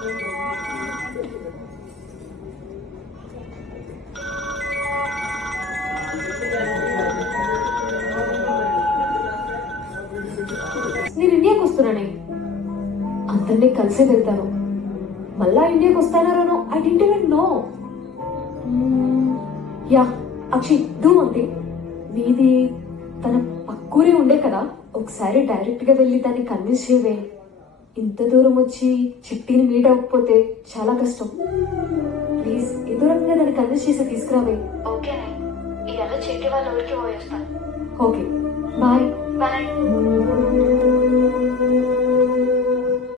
నేను ఇండియాకి వస్తున్నానే, అందరినీ కలిసే వెళ్తాను. మళ్ళా ఇండియాకి వస్తానో రానో I didn't even know. Yeah Akshi, do అంతే. నీది తన పక్కూరే ఉండే కదా, ఒకసారి డైరెక్ట్ గా వెళ్ళి దాన్ని కన్విన్స్ చేయవే. ఇంత దూరం వచ్చి చిట్టిని మీట్ అవ్వకపోతే చాలా కష్టం. ప్లీజ్ ఏదో రకంగా దాన్ని కన్విన్స్ చేసి తీసుకురావే. ఓకే, ఇవాళ చిట్టి వాళ్ళ ఊరికి పోయేస్తాను. Okay, bye. బాయ్.